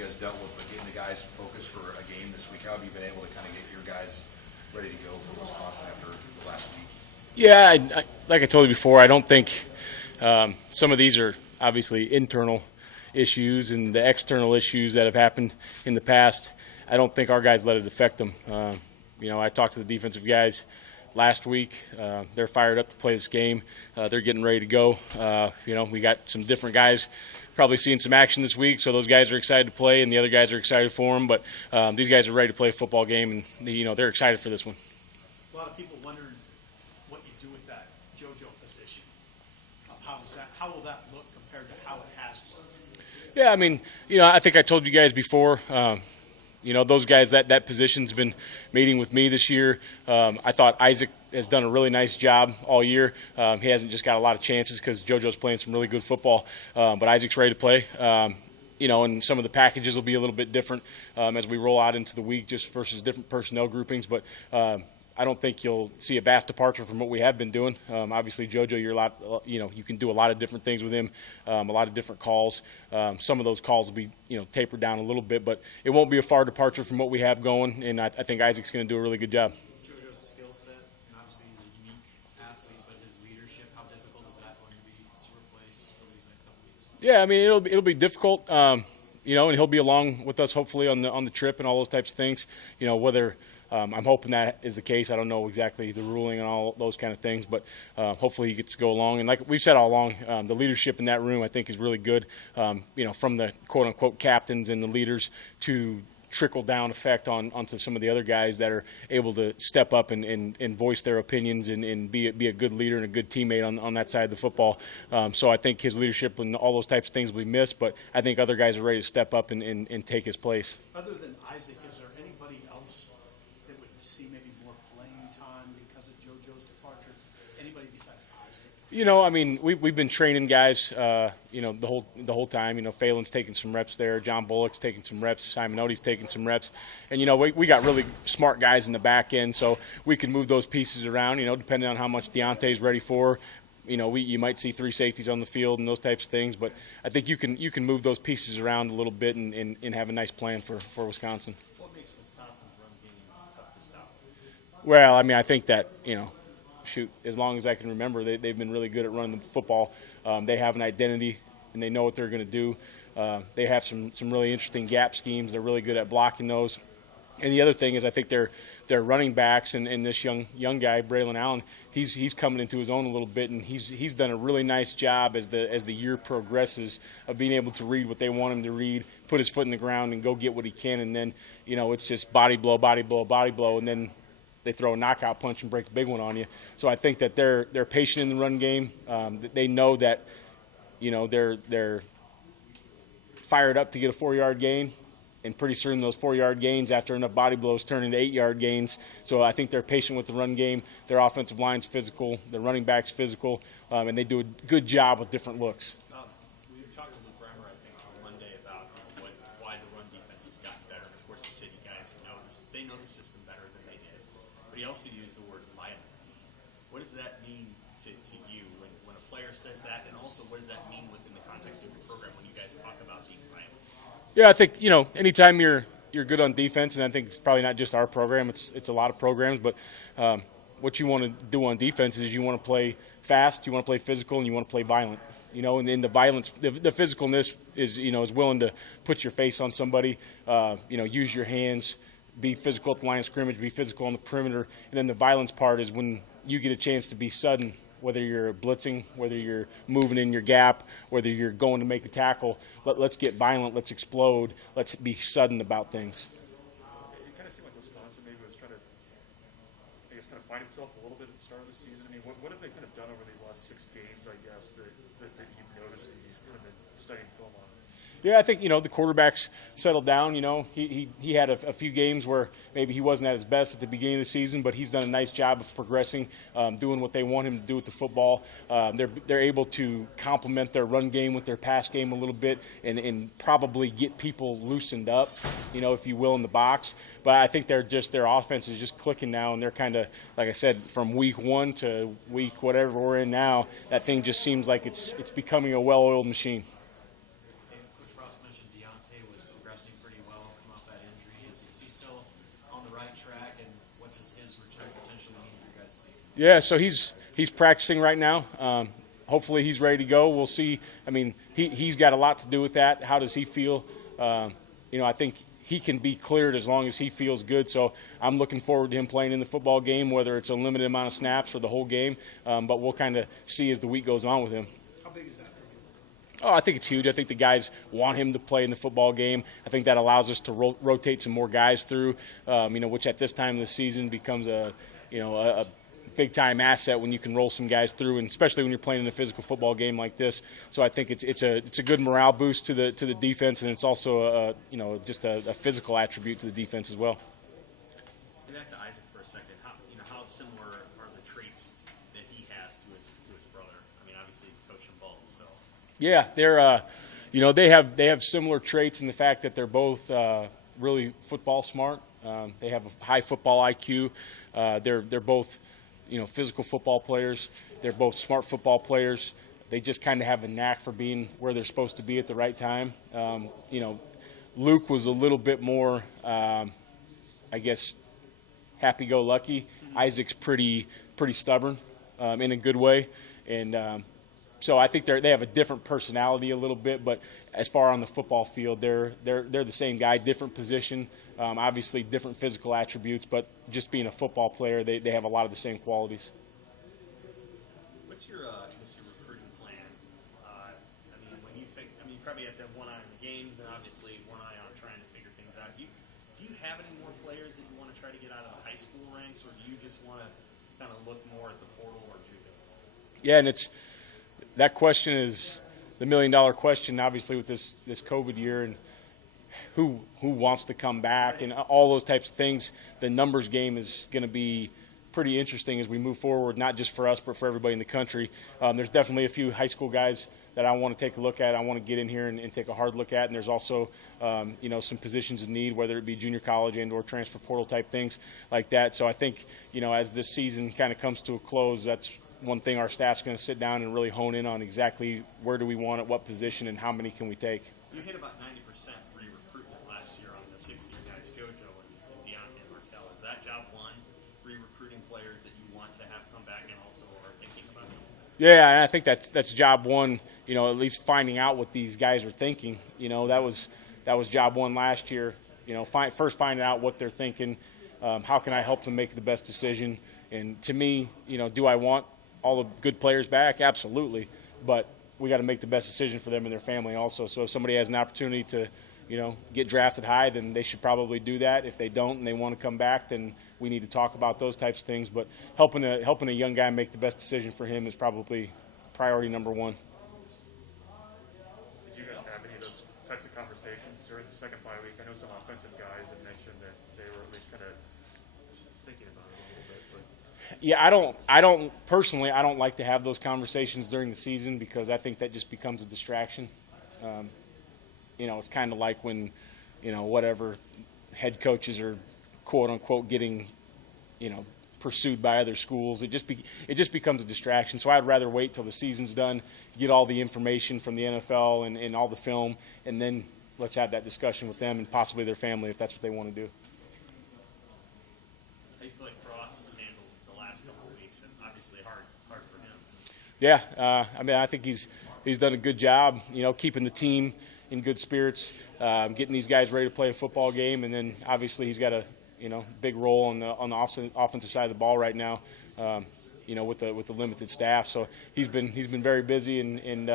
you guys dealt with, but getting the guys focused for a game this week, how have you been able to kind of get your guys ready to go for Wisconsin after the last week? Yeah, like I told you before, I don't think some of these are obviously internal issues, and the external issues that have happened in the past, I don't think our guys let it affect them. I talked to the defensive guys last week. They're fired up to play this game. They're getting ready to go. We got some different guys probably seeing some action this week, so those guys are excited to play, and the other guys are excited for them. But these guys are ready to play a football game, and they're excited for this one. A lot of people wondering what you do with that JoJo position. How will that look compared to how it has looked? Yeah, I think I told you guys before. Those guys, that position's been meeting with me this year. I thought Isaac has done a really nice job all year. He hasn't just got a lot of chances because JoJo's playing some really good football, but Isaac's ready to play. And some of the packages will be a little bit different as we roll out into the week just versus different personnel groupings, but I don't think you'll see a vast departure from what we have been doing. Obviously, JoJo, you can do a lot of different things with him, a lot of different calls. Some of those calls will be, tapered down a little bit, but it won't be a far departure from what we have going, and I think Isaac's going to do a really good job. JoJo's skill set, and obviously he's a unique athlete, but his leadership, how difficult is that going to be to replace over these next couple weeks? Yeah, it'll be difficult, and he'll be along with us hopefully on the trip and all those types of things. Whether I'm hoping that is the case. I don't know exactly the ruling and all those kind of things, but hopefully he gets to go along. And like we said all along, the leadership in that room I think is really good. From the quote-unquote captains and the leaders to trickle-down effect onto some of the other guys that are able to step up and voice their opinions and be a good leader and a good teammate on that side of the football. So I think his leadership and all those types of things will be missed, but I think other guys are ready to step up and take his place. Other than Isaac, is there anybody else that would see maybe more playing time because of JoJo's departure? Anybody besides Isaac? We've been training guys, the whole time. Phelan's taking some reps there. John Bullock's taking some reps. Simon Odie's taking some reps. And, we got really smart guys in the back end, so we can move those pieces around, depending on how much Deontay's ready for. You might see 3 safeties on the field and those types of things, but I think you can move those pieces around a little bit and have a nice plan for Wisconsin. What makes Wisconsin's run game tough to stop? Well, I think that, as long as I can remember, they've been really good at running the football. They have an identity, and they know what they're going to do. They have some really interesting gap schemes. They're really good at blocking those. And the other thing is I think their running backs and this young guy, Braylon Allen, he's coming into his own a little bit, and he's done a really nice job as the year progresses of being able to read what they want him to read, put his foot in the ground, and go get what he can. And then, it's just body blow, and then they throw a knockout punch and break a big one on you. So I think that they're patient in the run game. They know that, they're fired up to get a 4-yard gain, and pretty soon those 4-yard gains after enough body blows turn into 8-yard gains. So I think they're patient with the run game. Their offensive line's physical, their running back's physical, and they do a good job with different looks. We talked to Luke Reimer, I think, on Monday about why the run defense has gotten better. Of course, he said you guys know the system better than they did. But he also used the word violence. What does that mean to you when a player says that? And also, what does that mean within the context of your program when you guys talk about being violent? Yeah, I think, anytime you're good on defense, and I think it's probably not just our program, it's a lot of programs, but what you want to do on defense is you want to play fast, you want to play physical, and you want to play violent. And in the violence, the physicalness is willing to put your face on somebody, use your hands, be physical at the line of scrimmage, be physical on the perimeter, and then the violence part is when you get a chance to be sudden, whether you're blitzing, whether you're moving in your gap, whether you're going to make a tackle. Let's get violent, let's explode, let's be sudden about things. It kind of seemed like Wisconsin maybe was trying to, find itself a little bit at the start of the season. What have they kind of done over these last 6 games, I guess, that you've noticed that you've kind of been studying film on? Yeah, I think, the quarterback's settled down. He had a few games where maybe he wasn't at his best at the beginning of the season, but he's done a nice job of progressing, doing what they want him to do with the football. They're able to complement their run game with their pass game a little bit and probably get people loosened up, if you will, in the box. But I think their offense is just clicking now, and they're kind of, like I said, from week 1 to week whatever we're in now, that thing just seems like it's becoming a well-oiled machine. progressing pretty well, come off that injury. Is he still on the right track, and what does his return potentially mean for your guys' defense? Yeah, so he's practicing right now. Hopefully he's ready to go. We'll see. I mean, he's got a lot to do with that. How does he feel? I think he can be cleared as long as he feels good. So I'm looking forward to him playing in the football game, whether it's a limited amount of snaps or the whole game. But we'll kind of see as the week goes on with him. How big is that for you? Oh, I think it's huge. I think the guys want him to play in the football game. I think that allows us to rotate some more guys through, which at this time of the season becomes a big-time asset when you can roll some guys through, and especially when you're playing in a physical football game like this. So I think it's a good morale boost to the defense, and it's also just a physical attribute to the defense as well. Get back to Isaac for a second. How similar are the traits that he has to his brother? I mean, obviously you coach them both, so. Yeah, they have similar traits in the fact that they're both really football smart. They have a high football IQ. They're both physical football players. They're both smart football players. They just kind of have a knack for being where they're supposed to be at the right time. Luke was a little bit more, happy-go-lucky. Isaac's pretty stubborn in a good way, and so I think they have a different personality a little bit. But as far on the football field, they're the same guy, different position, obviously different physical attributes, but just being a football player, they have a lot of the same qualities. What's your recruiting plan? When you think, you probably have to have one eye on the games and obviously one eye on trying to figure things out. Do you have any more players that you want to try to get out of the high school ranks, or do you just want to kind of look more at the portal or JUCO? Yeah, and that question is the million-dollar question, obviously, with this COVID year and who wants to come back and all those types of things. The numbers game is going to be pretty interesting as we move forward, not just for us but for everybody in the country. There's definitely a few high school guys that I want to take a look at. I want to get in here and take a hard look at. And there's also, some positions of need, whether it be junior college and or transfer portal type things like that. So I think, as this season kind of comes to a close, that's one thing our staff's going to sit down and really hone in on exactly where do we want at what position and how many can we take. You hit about 90% re-recruitment last year on the 6-year guys, JoJo and Deontay and Martell. Is that job one, re-recruiting players that you want to have come back and also are thinking about them? Yeah, and I think that's job one, at least finding out what these guys are thinking. That was job one last year, first finding out what they're thinking. How can I help them make the best decision? And to me, do I want all the good players back? Absolutely. But we got to make the best decision for them and their family also. So if somebody has an opportunity to, get drafted high, then they should probably do that. If they don't and they want to come back, then we need to talk about those types of things. But helping a young guy make the best decision for him is probably priority number one. Did you guys have any of those types of conversations during the second bye week? I know some offensive guys had mentioned that they were at least kind of thinking about it a little bit. But Yeah, I don't personally, I don't like to have those conversations during the season because I think that just becomes a distraction. It's kind of like when, whatever head coaches are quote unquote getting, pursued by other schools. It just becomes a distraction. So I'd rather wait till the season's done, get all the information from the NFL and all the film, and then let's have that discussion with them and possibly their family if that's what they want to do. How do you feel like Frost has handled the last couple of weeks, and obviously hard for him? Yeah, I think he's done a good job, keeping the team in good spirits, getting these guys ready to play a football game, and then obviously he's got a big role on the offensive side of the ball right now, with the limited staff. So he's been very busy and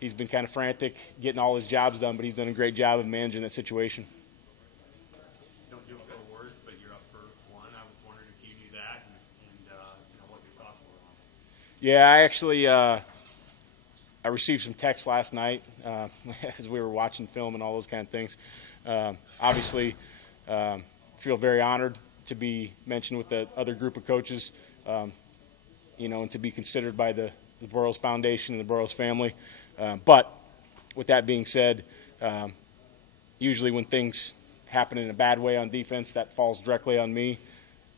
he's been kind of frantic getting all his jobs done, but he's done a great job of managing that situation. Don't do it for words, but you're up for one. I was wondering if you knew that and what your thoughts were on it. Yeah, I actually I received some texts last night as we were watching film and all those kind of things. Obviously, feel very honored to be mentioned with the other group of coaches, and to be considered by the Burroughs Foundation and the Burroughs family. But with that being said, usually when things happen in a bad way on defense, that falls directly on me.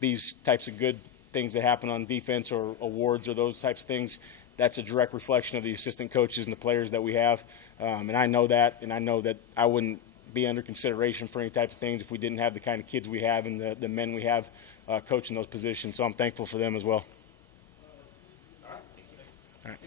These types of good things that happen on defense or awards or those types of things, that's a direct reflection of the assistant coaches and the players that we have. And I know that, and I know that I wouldn't be under consideration for any type of things if we didn't have the kind of kids we have and the men we have coaching those positions. So I'm thankful for them as well. All right. Thank you. All right.